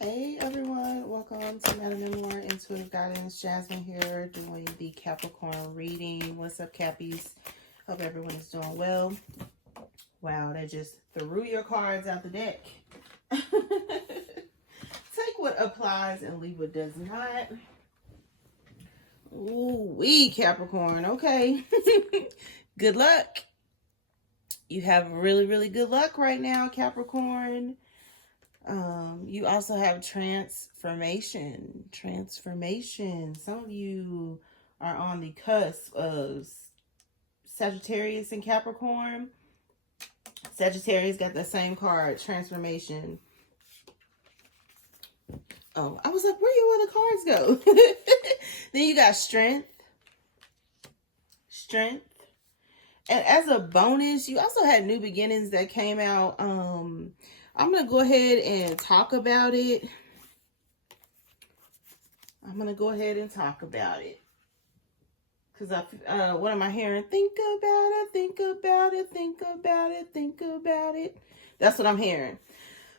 Hey everyone, welcome to MadamMemoir Intuitive Guidance. Jasmine here doing the Capricorn reading. What's up, Cappies? Hope everyone is doing well. Wow, they just threw your cards out the deck. Take what applies and leave what does not. Ooh, Capricorn. Okay. Good luck. You have really, really good luck right now, Capricorn. You also have transformation. Some of you are on the cusp of Sagittarius and Capricorn. Sagittarius got the same card, transformation. Oh, I was like, where your other cards go? Then you got strength. And as a bonus, you also had new beginnings that came out. I'm going to go ahead and talk about it. Because what am I hearing? Think about it. That's what I'm hearing.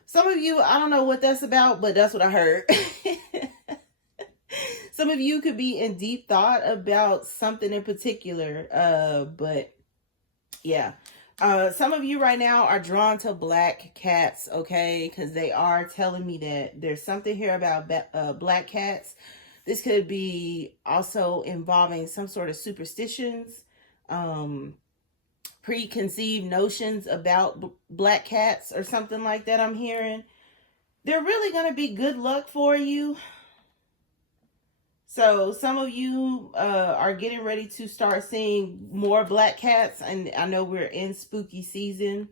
Some of you, I don't know what that's about, but that's what I heard. Some of you could be in deep thought about something in particular. But yeah. Some of you right now are drawn to black cats, okay? Because they are telling me that there's something here about black cats. This could be also involving some sort of superstitions, preconceived notions about black cats or something like that I'm hearing. They're really going to be good luck for you. So some of you are getting ready to start seeing more black cats. And I know we're in spooky season.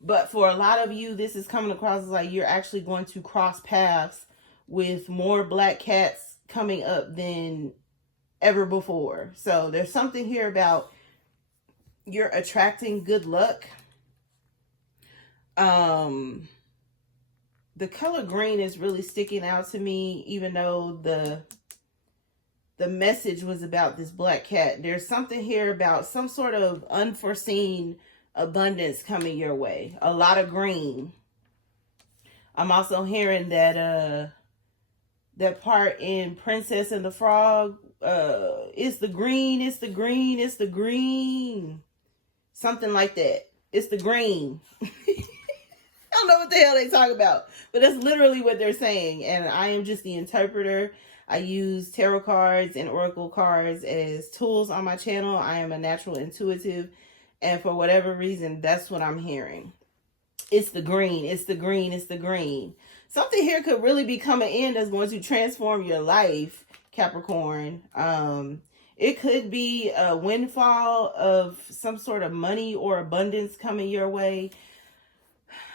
But for a lot of you, this is coming across as like you're actually going to cross paths with more black cats coming up than ever before. So there's something here about you're attracting good luck. The color green is really sticking out to me, even though the message was about this black cat. There's something here about some sort of unforeseen abundance coming your way. A lot of green. I'm also hearing that that part in Princess and the Frog, it's the green. Something like that. It's the green. I don't know what the hell they talk about, but that's literally what they're saying. And I am just the interpreter. I use tarot cards and oracle cards as tools on my channel. I am a natural intuitive. And for whatever reason, that's what I'm hearing. It's the green. Something here could really be coming in that's going to transform your life, Capricorn. It could be a windfall of some sort of money or abundance coming your way.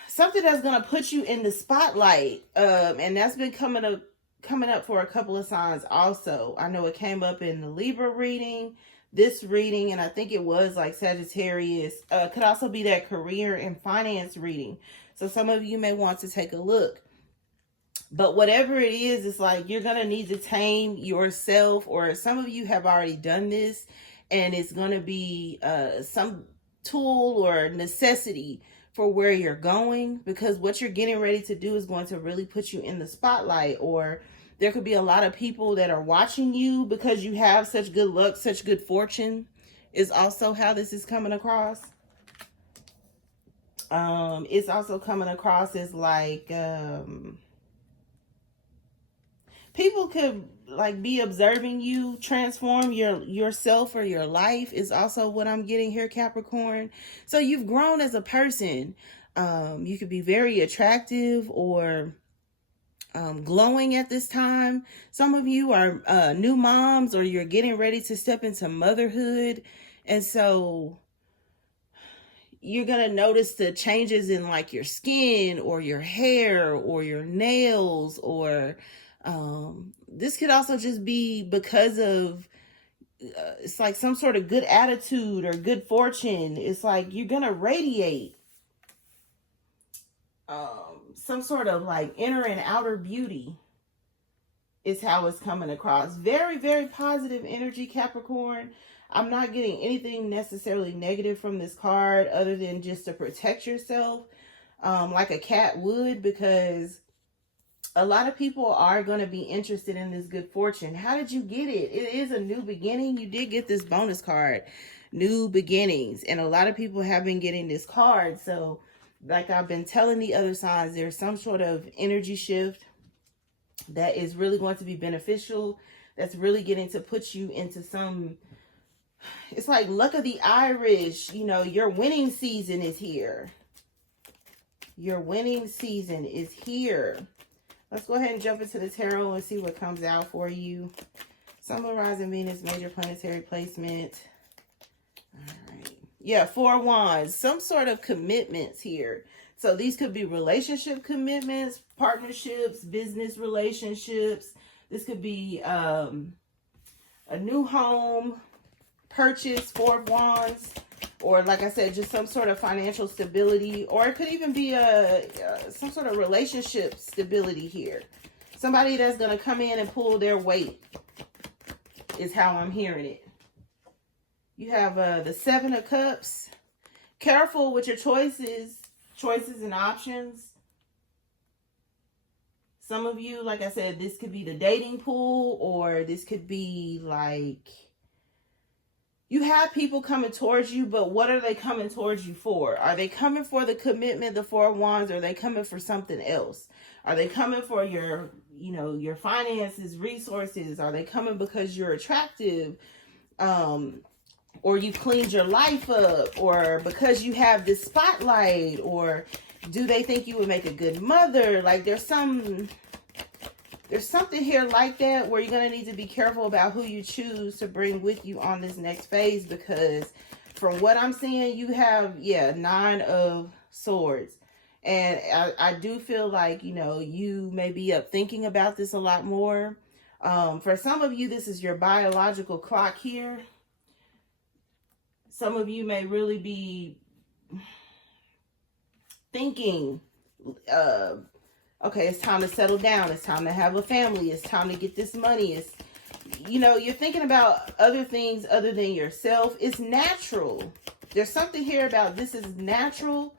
Something that's going to put you in the spotlight. And that's been coming up for a couple of signs also. I know it came up in the Libra reading, this reading, and I think it was like Sagittarius. Could also be that career and finance reading. So some of you may want to take a look. But whatever it is, it's like you're going to need to tame yourself, or some of you have already done this, and it's going to be some tool or necessity for where you're going, because what you're getting ready to do is going to really put you in the spotlight. Or there could be a lot of people that are watching you because you have such good luck, such good fortune, is also how this is coming across. It's also coming across as like people could like be observing you transform yourself or your life is also what I'm getting here, Capricorn. So you've grown as a person. You could be very attractive or glowing at this time. Some of you are new moms, or you're getting ready to step into motherhood. And so you're going to notice the changes in like your skin or your hair or your nails, or this could also just be because of it's like some sort of good attitude or good fortune. It's like you're gonna radiate some sort of like inner and outer beauty is how it's coming across. Very, very positive energy, Capricorn. I'm not getting anything necessarily negative from this card other than just to protect yourself, like a cat would, because A lot of people are going to be interested in this good fortune. How did you get it? It is a new beginning. You did get this bonus card, new beginnings. And a lot of people have been getting this card. So like I've been telling the other signs, there's some sort of energy shift that is really going to be beneficial. That's really getting to put you into some, it's like luck of the Irish. You know, your winning season is here. Your winning season is here. Let's go ahead and jump into the tarot and see what comes out for you. Sun, Moon, Rising, Venus, major planetary placement. All right. Yeah, 4 Wands. Some sort of commitments here. So these could be relationship commitments, partnerships, business relationships. This could be a new home purchase, 4 Wands. Or like I said, just some sort of financial stability. Or it could even be some sort of relationship stability here. Somebody that's going to come in and pull their weight is how I'm hearing it. You have the 7 of Cups. Careful with your choices and options. Some of you, like I said, this could be the dating pool, or this could be like you have people coming towards you, but what are they coming towards you for? Are they coming for the commitment, the 4 Wands, or are they coming for something else? Are they coming for your, you know, your finances, resources? Are they coming because you're attractive? Or you cleaned your life up, or because you have this spotlight, or do they think you would make a good mother? Like there's something here like that where you're going to need to be careful about who you choose to bring with you on this next phase, because from what I'm seeing, you have, 9 of Swords. And I do feel like, you know, you may be up thinking about this a lot more. For some of you, this is your biological clock here. Some of you may really be thinking, okay, it's time to settle down. It's time to have a family. It's time to get this money. It's, you know, you're thinking about other things other than yourself. It's natural. There's something here about this is natural.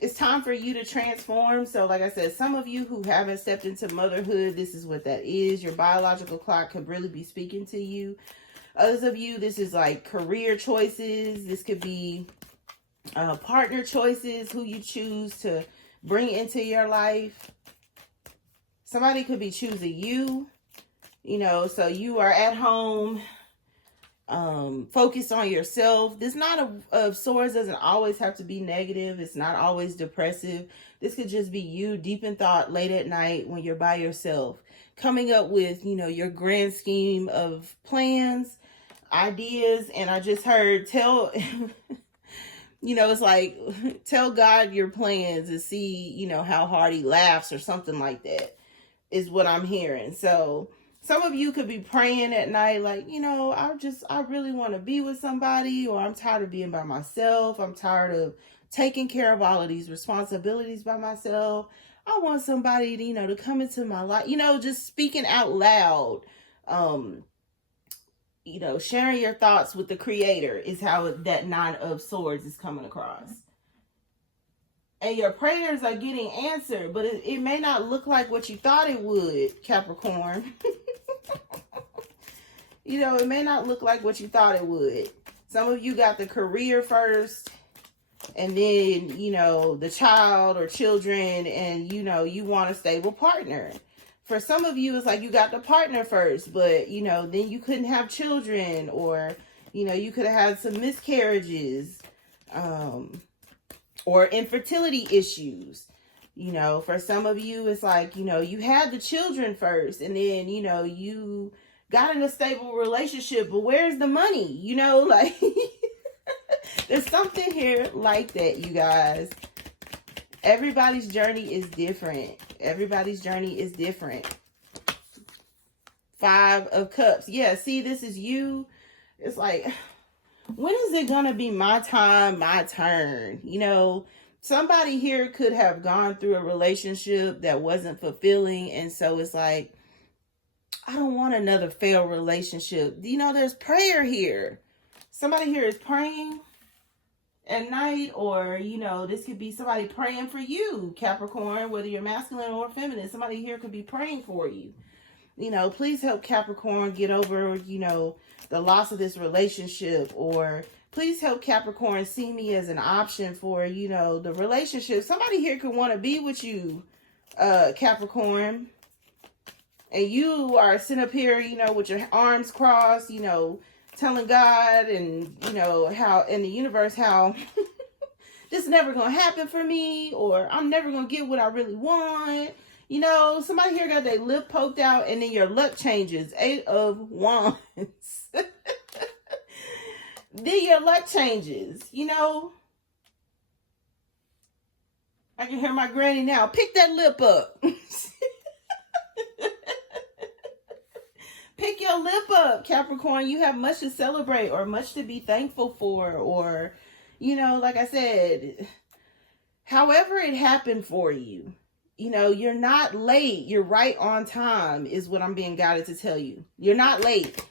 It's time for you to transform. So like I said, some of you who haven't stepped into motherhood, this is what that is. Your biological clock could really be speaking to you. Others of you, this is like career choices. This could be partner choices, who you choose to bring into your life. Somebody could be choosing you, you know, so you are at home, focused on yourself. This Nine of Swords doesn't always have to be negative. It's not always depressive. This could just be you deep in thought late at night when you're by yourself, coming up with, you know, your grand scheme of plans, ideas. And I just heard you know, it's like, tell God your plans and see, you know, how hard he laughs or something like that is what I'm hearing. So some of you could be praying at night like, you know, I really want to be with somebody, or I'm tired of being by myself. I'm tired of taking care of all of these responsibilities by myself. I want somebody to, you know, to come into my life, you know, just speaking out loud. You know, sharing your thoughts with the Creator is how that 9 of Swords is coming across. And your prayers are getting answered, but it may not look like what you thought it would, Capricorn. You know, it may not look like what you thought it would. Some of you got the career first, and then, you know, the child or children, and, you know, you want a stable partner. For some of you, it's like you got the partner first, but, you know, then you couldn't have children, or, you know, you could have had some miscarriages, or infertility issues. You know, for some of you, it's like, you know, you had the children first, and then, you know, you got in a stable relationship, but where's the money? You know, like, there's something here like that, you guys. Everybody's journey is different. Everybody's journey is different. 5 of Cups. Yeah, see, this is you. It's like, when is it going to be my time, my turn? You know, somebody here could have gone through a relationship that wasn't fulfilling. And so it's like, I don't want another failed relationship. You know, there's prayer here. Somebody here is praying. at night, or, you know, this could be somebody praying for you, Capricorn, whether you're masculine or feminine. Somebody here could be praying for you. You know, please help Capricorn get over, you know, the loss of this relationship, or please help Capricorn see me as an option for, you know, the relationship. Somebody here could want to be with you, Capricorn. And you are sitting up here, you know, with your arms crossed, you know, telling God and, you know, how in the universe, how this is never going to happen for me, or I'm never going to get what I really want. You know, somebody here got their lip poked out, and then your luck changes. 8 of Wands. Then your luck changes, you know. I can hear my granny now. Pick that lip up. Pick your lip up, Capricorn. You have much to celebrate or much to be thankful for, or, you know, like I said, however it happened for you, you know, you're not late. You're right on time is what I'm being guided to tell you. You're not late.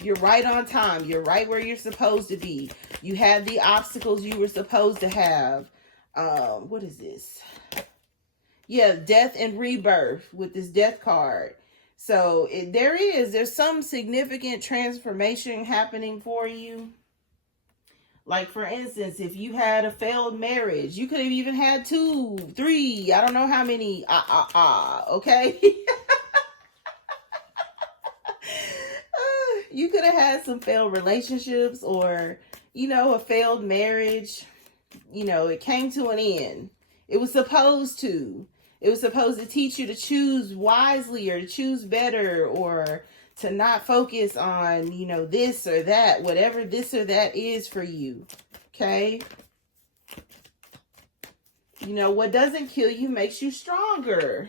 You're right on time. You're right where you're supposed to be. You had the obstacles you were supposed to have. What is this? Yeah, death and rebirth with this death card. So there's some significant transformation happening for you. Like, for instance, if you had a failed marriage, you could have even had 2, 3, I don't know how many, okay? You could have had some failed relationships, or, you know, a failed marriage. You know, it came to an end. It was supposed to. It was supposed to teach you to choose wisely, or to choose better, or to not focus on, you know, this or that, whatever this or that is for you. Okay? You know, what doesn't kill you makes you stronger.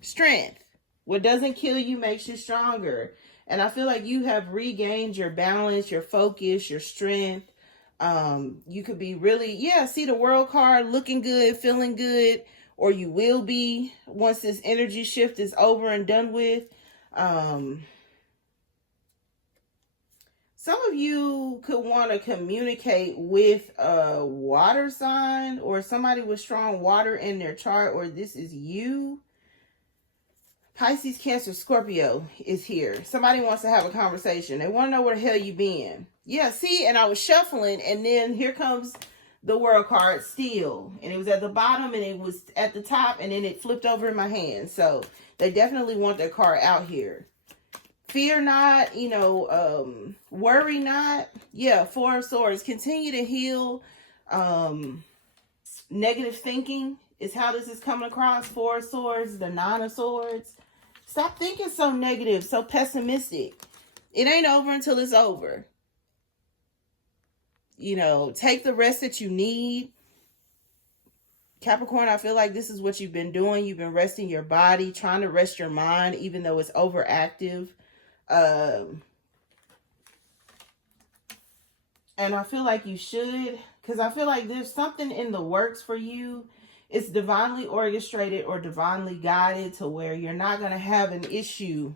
Strength. What doesn't kill you makes you stronger. And I feel like you have regained your balance, your focus, your strength. You could be really, see the World card, looking good, feeling good, or you will be once this energy shift is over and done with. Some of you could want to communicate with a water sign, or somebody with strong water in their chart, or this is you. Pisces, Cancer, Scorpio is here. Somebody wants to have a conversation. They want to know where the hell you been. Yeah, see, and I was shuffling, and then here comes the World card still. And it was at the bottom, and it was at the top, and then it flipped over in my hand. So they definitely want their card out here. Fear not, you know, worry not. Yeah, 4 of Swords. Continue to heal. Negative thinking is how this is coming across. 4 of Swords, the 9 of Swords. Stop thinking so negative, so pessimistic. It ain't over until it's over. You know, take the rest that you need. Capricorn, I feel like this is what you've been doing. You've been resting your body, trying to rest your mind, even though it's overactive. And I feel like you should, because I feel like there's something in the works for you. It's divinely orchestrated or divinely guided to where you're not going to have an issue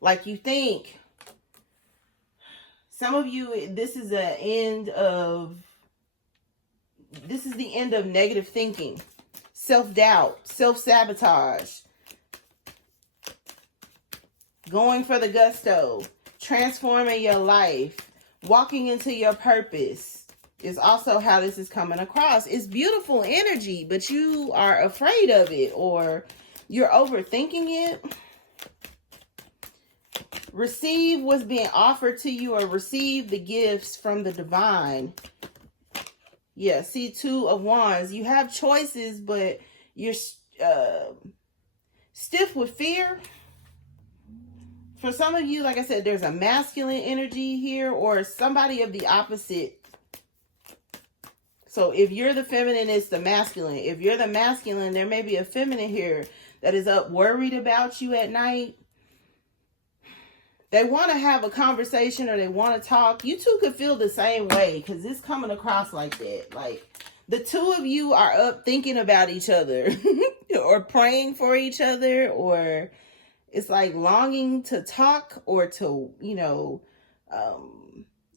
like you think. Some of you, this is the end of negative thinking, self-doubt, self-sabotage, going for the gusto, transforming your life, walking into your purpose is also how this is coming across. It's beautiful energy, but you are afraid of it, or you're overthinking it. Receive what's being offered to you, or receive the gifts from the divine. Yeah, see, 2 of Wands. You have choices, but you're stiff with fear. For some of you, like I said, there's a masculine energy here, or somebody of the opposite. So if you're the feminine, it's the masculine. If you're the masculine, there may be a feminine here that is up worried about you at night. They want to have a conversation, or they want to talk. You two could feel the same way, because it's coming across like that. Like, the 2 of you are up thinking about each other or praying for each other, or it's like longing to talk, or to, you know,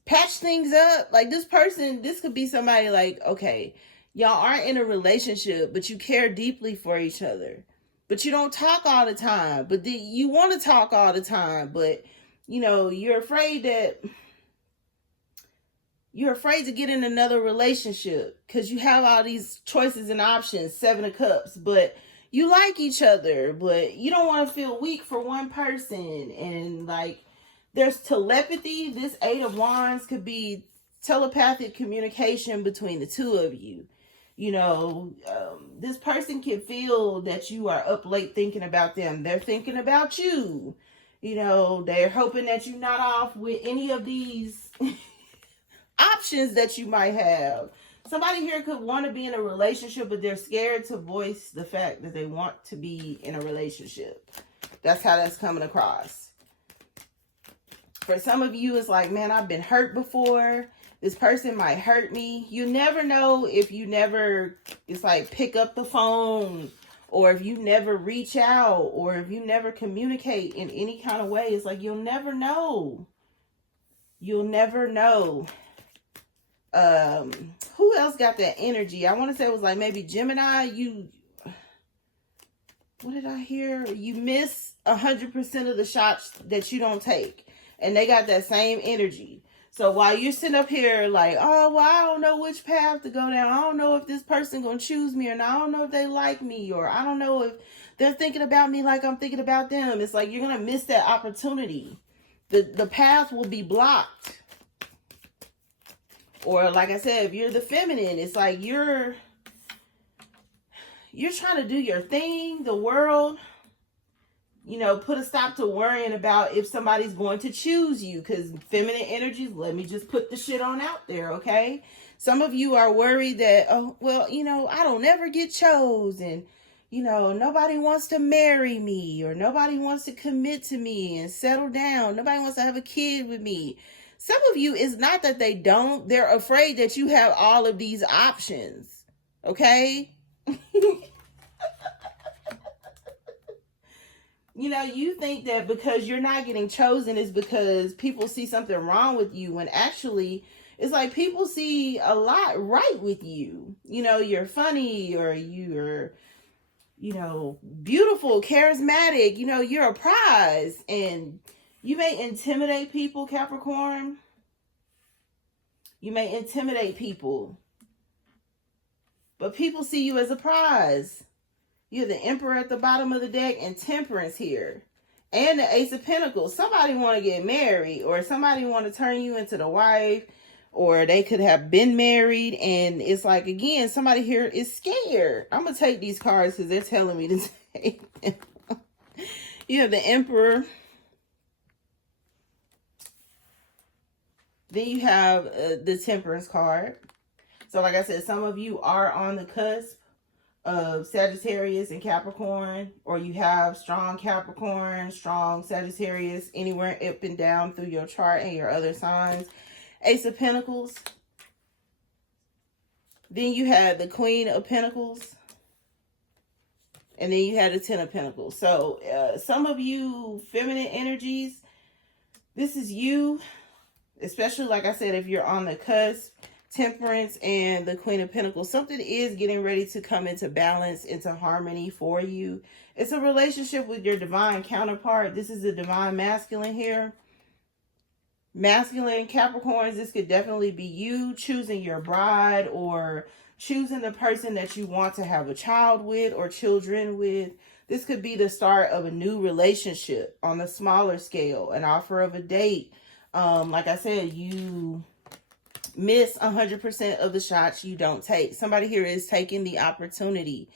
patch things up. Like this person, this could be somebody like, okay, y'all aren't in a relationship, but you care deeply for each other. But you don't talk all the time. But you want to talk all the time. But, you know, you're afraid to get in another relationship because you have all these choices and options, 7 of Cups, but you like each other, but you don't want to feel weak for one person. And like, there's telepathy. This 8 of Wands could be telepathic communication between the two of you. You know, this person can feel that you are up late thinking about them. They're thinking about you. You know, they're hoping that you're not off with any of these options that you might have. Somebody here could want to be in a relationship, but they're scared to voice the fact that they want to be in a relationship. That's how that's coming across. For some of you, it's like, man, I've been hurt before. This person might hurt me. You never know if you never, it's like, pick up the phone, or if you never reach out, or if you never communicate in any kind of way. It's like, you'll never know. You'll never know. Who else got that energy? I want to say it was like maybe Gemini. What did I hear? You miss 100% of the shots that you don't take. And they got that same energy. So while you're sitting up here like, oh, well, I don't know which path to go down. I don't know if this person going to choose me, or not. I don't know if they like me, or I don't know if they're thinking about me like I'm thinking about them. It's like you're going to miss that opportunity. The path will be blocked. Or like I said, if you're the feminine, it's like you're trying to do your thing. The world, you know, put a stop to worrying about if somebody's going to choose you, because feminine energies, let me just put the shit on out there, okay? Some of you are worried that, oh, well, you know, I don't ever get chosen. You know, nobody wants to marry me, or nobody wants to commit to me and settle down. Nobody wants to have a kid with me. Some of you, it's not that they don't. They're afraid that you have all of these options. Okay? You know, you think that because you're not getting chosen is because people see something wrong with you. When actually, it's like people see a lot right with you. You know, you're funny, or you're, you know, beautiful, charismatic. You know, you're a prize. And you may intimidate people, Capricorn. You may intimidate people. But people see you as a prize. You're the Emperor at the bottom of the deck, and Temperance here. And the Ace of Pentacles. Somebody want to get married, or somebody want to turn you into the wife, or they could have been married. And it's like, again, somebody here is scared. I'm going to take these cards because they're telling me to take them. You have the Emperor. Then you have the Temperance card. So like I said, some of you are on the cusp of Sagittarius and Capricorn, or you have strong Capricorn, strong Sagittarius, anywhere up and down through your chart and your other signs. Ace of Pentacles. Then you had the Queen of Pentacles. And then you had the Ten of Pentacles. So some of you feminine energies, this is you. Especially, like I said, if you're on the cusp, Temperance and the Queen of Pentacles, something is getting ready to come into balance, into harmony for you. It's a relationship with your divine counterpart. This is the divine masculine here. Masculine Capricorns, this could definitely be you choosing your bride, or choosing the person that you want to have a child with or children with. This could be the start of a new relationship on a smaller scale, an offer of a date. Like I said, you miss 100% of the shots you don't take. Somebody here is taking the opportunity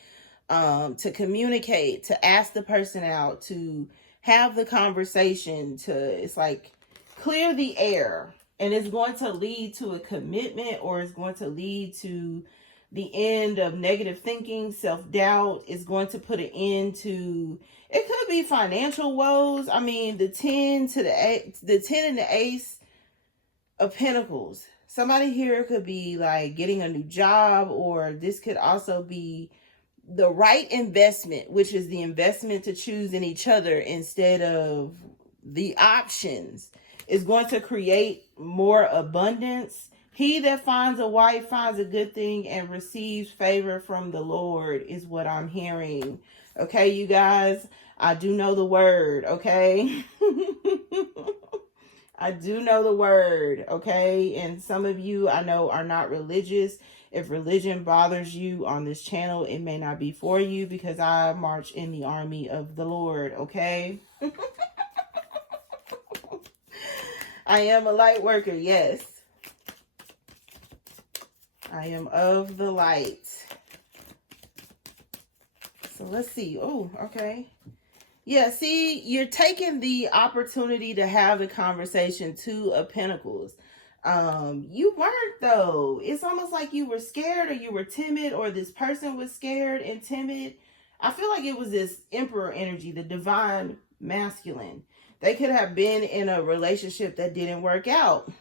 to communicate, to ask the person out, to have the conversation, it's like clear the air. And it's going to lead to a commitment, or it's going to lead to the end of negative thinking, self-doubt. Is going to put an end to, it could be financial woes. I mean, the 10 and the Ace of Pentacles. Somebody here could be like getting a new job, or this could also be the right investment, which is the investment to choose in each other instead of the options. is going to create more abundance. He that finds a wife finds a good thing and receives favor from the Lord, is what I'm hearing. Okay, you guys, I do know the word, okay? I do know the word, okay? And some of you I know are not religious. If religion bothers you on this channel, it may not be for you, because I march in the army of the Lord, okay? I am a light worker, yes. I am of the light. So let's see. Oh, okay. Yeah, see, you're taking the opportunity to have the conversation. Two of Pentacles. You weren't, though. It's almost like you were scared, or you were timid, or this person was scared and timid. I feel like it was this Emperor energy, the divine masculine. They could have been in a relationship that didn't work out.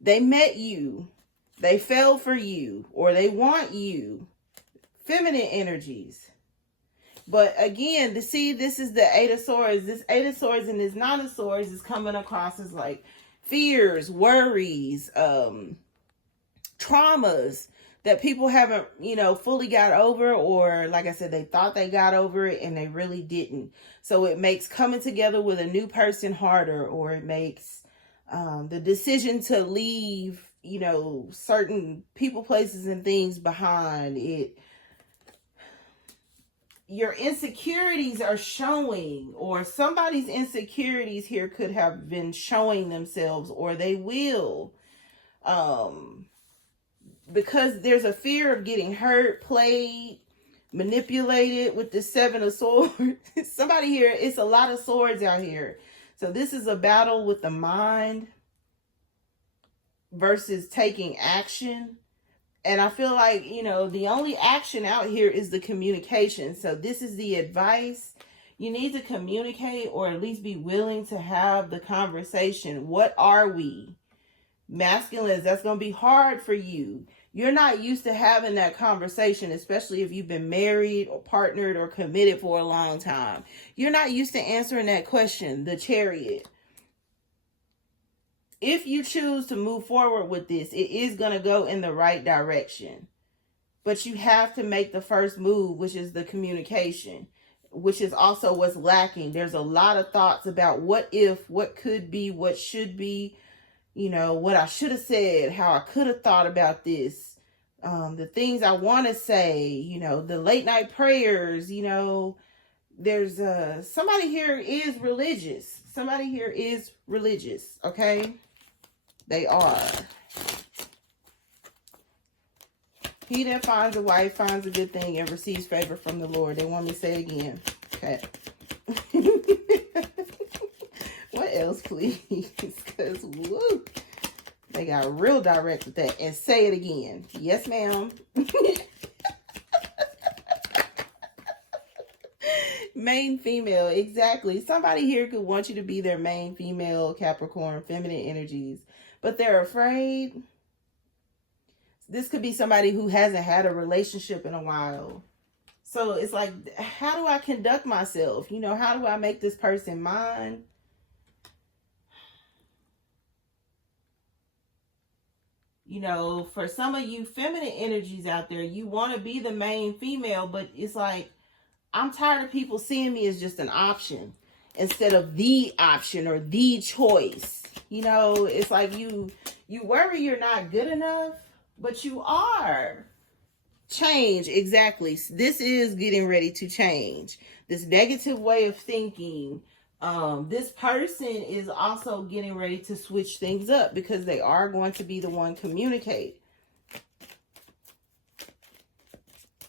They met you. They fell for you, or they want you. Feminine energies. But again, to see, this is the Eight of Swords. This Eight of Swords and this Nine of Swords is coming across as like fears, worries, traumas that people haven't, fully got over, or like I said, they thought they got over it and they really didn't. So it makes coming together with a new person harder, or it makes the decision to leave, certain people, places, and things behind. Your insecurities are showing, or somebody's insecurities here could have been showing themselves, or they will. Because there's a fear of getting hurt, played, manipulated with the Seven of Swords. Somebody here, it's a lot of swords out here. So this is a battle with the mind versus taking action. And I feel like, the only action out here is the communication. So this is the advice. You need to communicate, or at least be willing to have the conversation. What are we? Masculines, that's going to be hard for you. You're not used to having that conversation, especially if you've been married or partnered or committed for a long time. You're not used to answering that question, the Chariot. If you choose to move forward with this, it is going to go in the right direction. But you have to make the first move, which is the communication, which is also what's lacking. There's a lot of thoughts about what if, what could be, what should be, what I should have said, how I could have thought about this, the things I want to say, the late night prayers, there's somebody here is religious. Somebody here is religious, okay? They are. He that finds a wife finds a good thing and receives favor from the Lord. They want me to say it again. Okay. What else, please? Because, woo, they got real direct with that. And say it again. Yes, ma'am. Main female, exactly. Somebody here could want you to be their main female, Capricorn, feminine energies, but they're afraid. This could be somebody who hasn't had a relationship in a while. So it's like, how do I conduct myself? How do I make this person mine? For some of you feminine energies out there, you want to be the main female, but it's like, I'm tired of people seeing me as just an option instead of the option or the choice. It's like you worry you're not good enough, but you are. Change, exactly. This is getting ready to change. This negative way of thinking. This person is also getting ready to switch things up, because they are going to be the one communicate.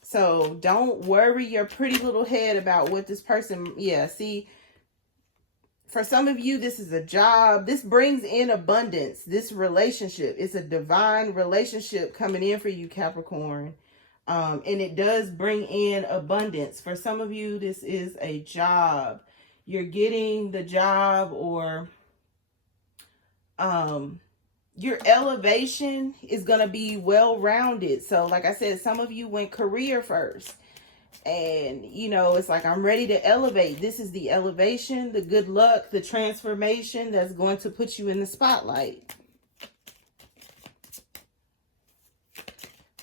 So don't worry your pretty little head about what this person, see, for some of you, this is a job. This brings in abundance. This relationship, it's a divine relationship coming in for you, Capricorn. And it does bring in abundance. For some of you, this is a job. You're getting the job, or your elevation is going to be well-rounded. So like I said, some of you went career first. And, you know, it's like, I'm ready to elevate. This is the elevation, the good luck, the transformation that's going to put you in the spotlight.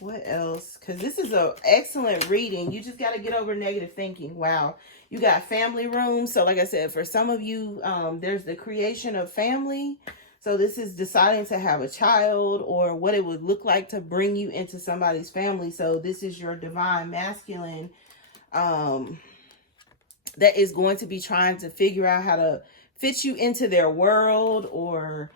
What else? Because this is an excellent reading. You just got to get over negative thinking. Wow. You got family room. So like I said, for some of you, there's the creation of family. So this is deciding to have a child, or what it would look like to bring you into somebody's family. So this is your divine masculine that is going to be trying to figure out how to fit you into their world, or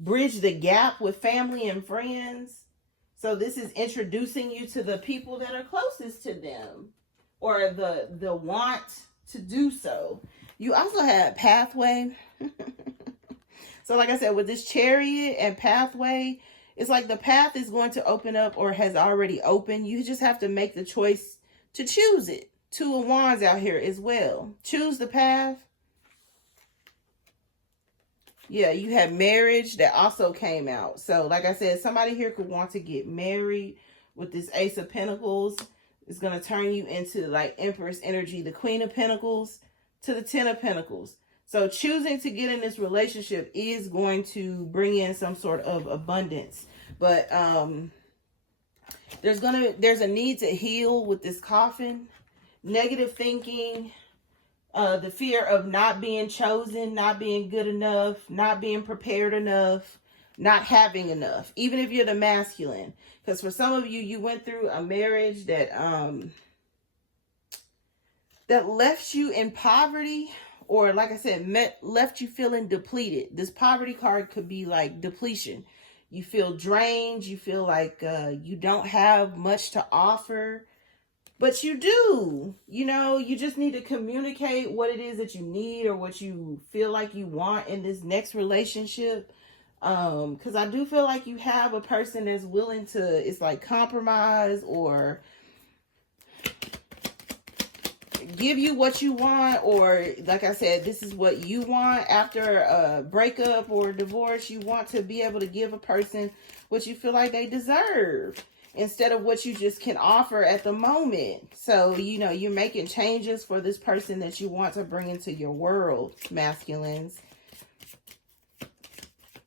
bridge the gap with family and friends. So this is introducing you to the people that are closest to them, or the want to do so. You also have pathway. So like I said, with this Chariot and pathway, it's like the path is going to open up, or has already opened. You just have to make the choice to choose it. Two of Wands out here as well. Choose the path. Yeah, you have marriage that also came out. So like I said, somebody here could want to get married with this Ace of Pentacles. It's going to turn you into like Empress energy, the Queen of Pentacles to the Ten of Pentacles. So choosing to get in this relationship is going to bring in some sort of abundance. But there's a need to heal with this coffin. Negative thinking, the fear of not being chosen, not being good enough, not being prepared enough, not having enough, even if you're the masculine. Because for some of you, you went through a marriage that left you in poverty, or like I said, left you feeling depleted. This poverty card could be like depletion. You feel drained. You feel like you don't have much to offer. But you do. You know, you just need to communicate what it is that you need, or what you feel like you want in this next relationship. Because I do feel like you have a person that's willing to, it's like compromise, or give you what you want, or like I said, this is what you want after a breakup or a divorce. You want to be able to give a person what you feel like they deserve, instead of what you just can offer at the moment. So, you know, you're making changes for this person that you want to bring into your world, masculines.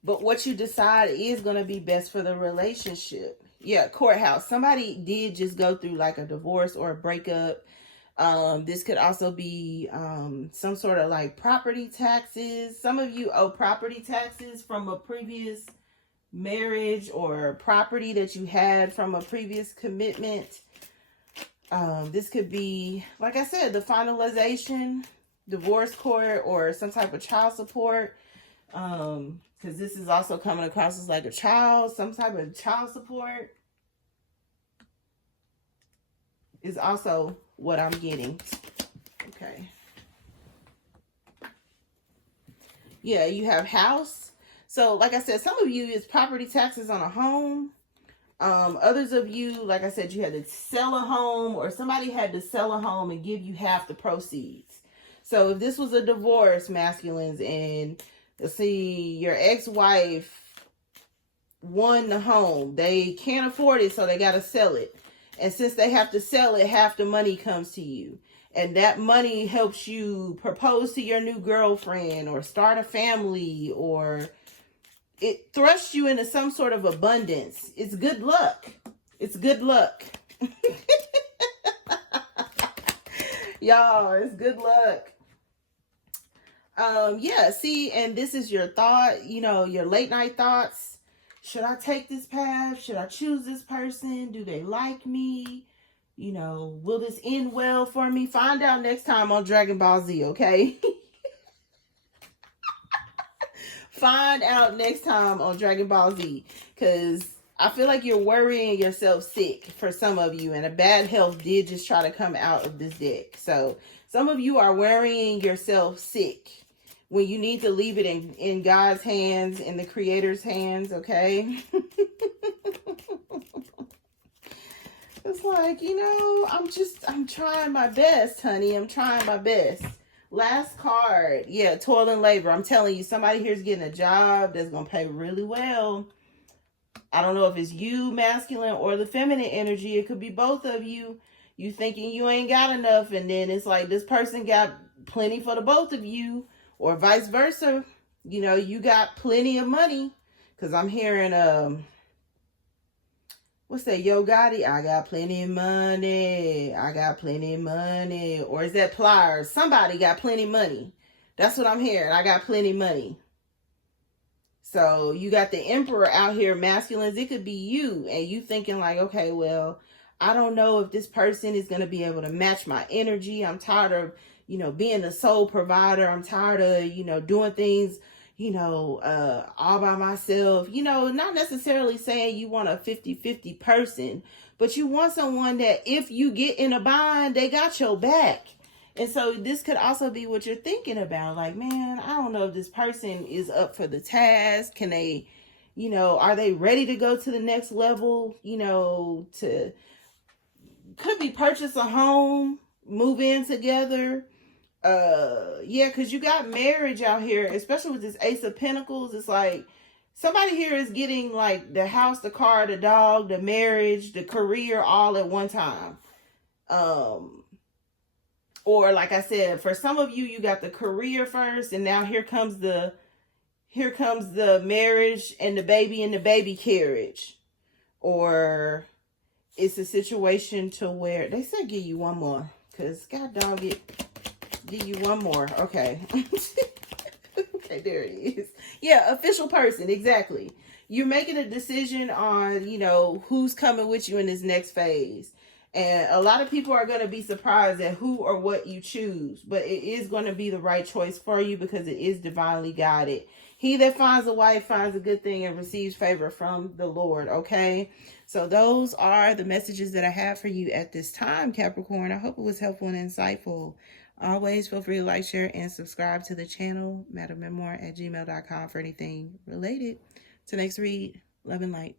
But what you decide is going to be best for the relationship. Yeah, courthouse. Somebody did just go through like a divorce or a breakup. This could also be some sort of like property taxes. Some of you owe property taxes from a previous marriage, or property that you had from a previous commitment. This could be, like I said, the finalization, divorce court, or some type of child support. Because this is also coming across as like a child, some type of child support is also what I'm getting. Okay. Yeah, you have house. So, like I said, some of you is property taxes on a home. Others of you, like I said, you had to sell a home, or somebody had to sell a home and give you half the proceeds. So, if this was a divorce, masculines, and let's see, your ex-wife won the home. They can't afford it, so they got to sell it. And since they have to sell it, half the money comes to you. And that money helps you propose to your new girlfriend, or start a family, or it thrusts you into some sort of abundance. It's good luck. It's good luck. Y'all, it's good luck. Yeah, see, and this is your thought, you know, your late night thoughts. Should I take this path? Should I choose this person? Do they like me? You know, will this end well for me? Find out next time on Dragon Ball Z, okay? Find out next time on Dragon Ball Z, because I feel like you're worrying yourself sick for some of you, and a bad health did just try to come out of this deck. So some of you are worrying yourself sick when you need to leave it in God's hands, in the Creator's hands, okay? It's like, you know, I'm trying my best, honey. I'm trying my best. Last card. Yeah, toil and labor. I'm telling you, somebody here's getting a job that's going to pay really well. I don't know if it's you, masculine, or the feminine energy. It could be both of you. You thinking you ain't got enough, and then it's like this person got plenty for the both of you, or vice versa. You know, you got plenty of money. Because I'm hearing, what's that, Yo Gotti? I got plenty of money. I got plenty of money. Or is that Pliers? Somebody got plenty of money. That's what I'm hearing. I got plenty of money. So you got the Emperor out here, masculines. It could be you, and you thinking like, okay, well, I don't know if this person is going to be able to match my energy. I'm tired of, you know, being the sole provider. I'm tired of, you know, doing things, you know, all by myself. You know, not necessarily saying you want a 50-50 person, but you want someone that if you get in a bind, they got your back. And so this could also be what you're thinking about. Like, man, I don't know if this person is up for the task. Can they, you know, are they ready to go to the next level? You know, could be purchase a home, move in together. Yeah, because you got marriage out here, especially with this Ace of Pentacles. It's like somebody here is getting like the house, the car, the dog, the marriage, the career all at one time. Or like I said, for some of you, you got the career first, and now here comes the marriage and the baby carriage. Or it's a situation to where they said give you one more, because God dog it, give you one more. Okay. Okay, there it is. Yeah, official person, exactly. You're making a decision on, you know, who's coming with you in this next phase. And a lot of people are going to be surprised at who or what you choose. But it is going to be the right choice for you because it is divinely guided. He that finds a wife finds a good thing and receives favor from the Lord. Okay? So those are the messages that I have for you at this time, Capricorn. I hope it was helpful and insightful. Always feel free to like, share, and subscribe to the channel. MadamMemoir@gmail.com for anything related. Till next read. Love and light.